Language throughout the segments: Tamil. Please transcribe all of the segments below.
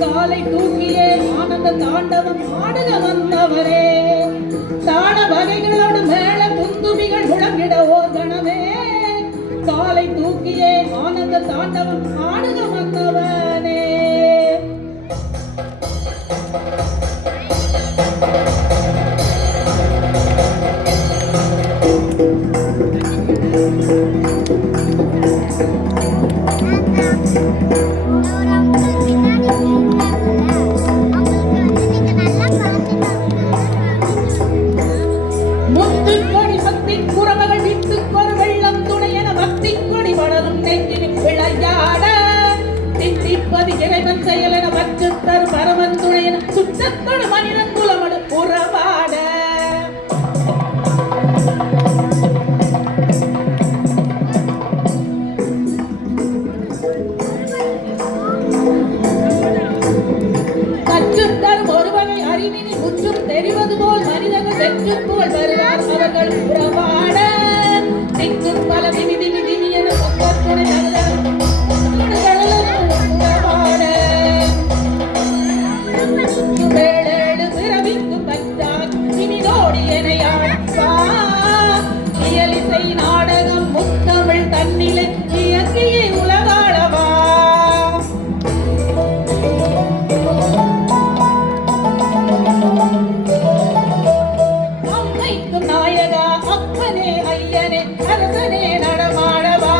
காலை தூக்கியே ஆனந்த தாண்டவம் ஆடுக வந்தவரே, தாள வகைகளோடு மேல துந்துபிகள் முழங்கிட ஓதனமே, காலை தூக்கியே ஆனந்த தாண்டவம் ஆடுக வந்தவனே. செயலென மற்ற தரு பரமன் துணையன சுற்றத்தோடு மனிதன் குலமடு புறவாட கற்றுத்தரும் ஒரு வகை அறிவினி முற்றும் தெரிவது போல் மனிதர்கள் வெற்று போல் வருவார் அவர்கள் புறவாட திக்கு பல திமி திமி திமி என துணை நாடகம் முத்தமிழ் தன்னிலை இயற்கையை உலகாளவா அம்மைக்கும் நாயகா அப்பனே ஐயனே அரசனே நடமாடவா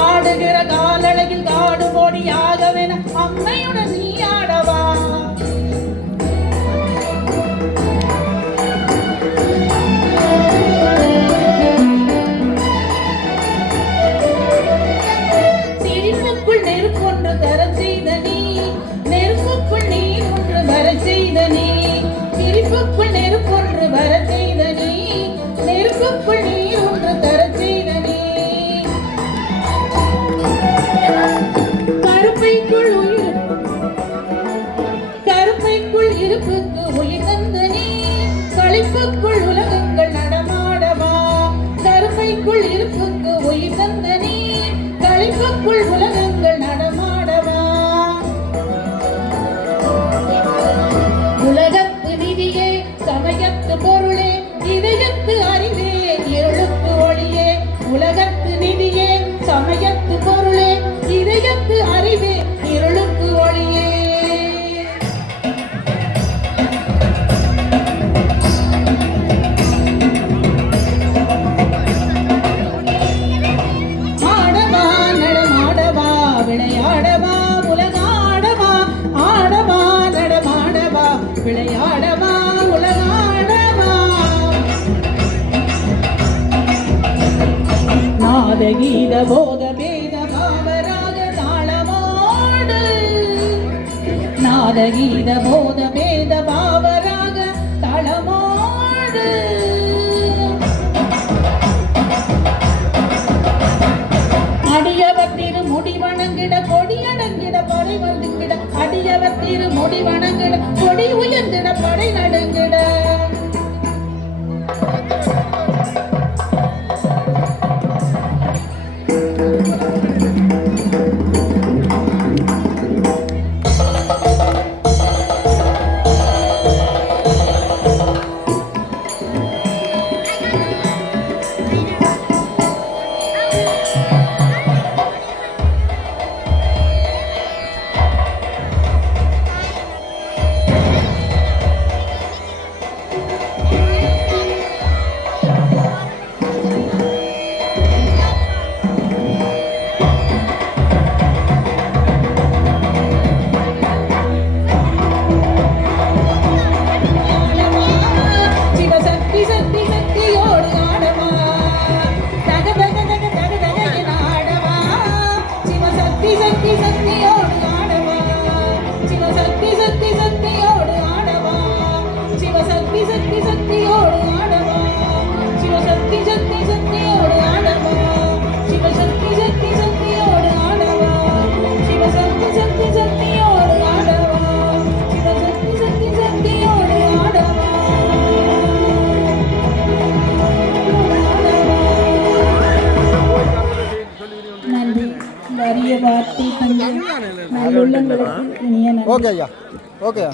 ஆடுகிற காலழகில் காடு பொடியாகவென அம்மையுடன் நீ ஆடவா களிப்புக்குள் உலகங்கள் நடமாடவா கருமைக்குள் இருப்புக்கு உயிர் தந்த நீ களிப்புக்குள் உலகங்கள் நடமாடவா உலகத்து நிதியே சமயத்து பொருளே இதயத்து அறிவே இருளுக்கு ஒளியே உலகத்து நிதியே சமயத்து பொருளே இதயத்து அறிவே இருளுக்கு ஒளியே விளையாடவா உலகாடவா நாதகீத போத பேத பாவராக தாளமோடு நாதகீத போத பேத பாவராக தாளமோடு அடியவர் திரு முடிவணங்கிட கொடியடங்கிட படை வந்துங்கிட அடியவர் திரு முடிவணங்கிட கொடி உயர்ந்திட படை நடுங்கிட இந்த அரிய வார்த்தை தந்த நல்லுள்ளங்களுக்கு இனிய நன்றி. ஓகே ஐயா ஓகே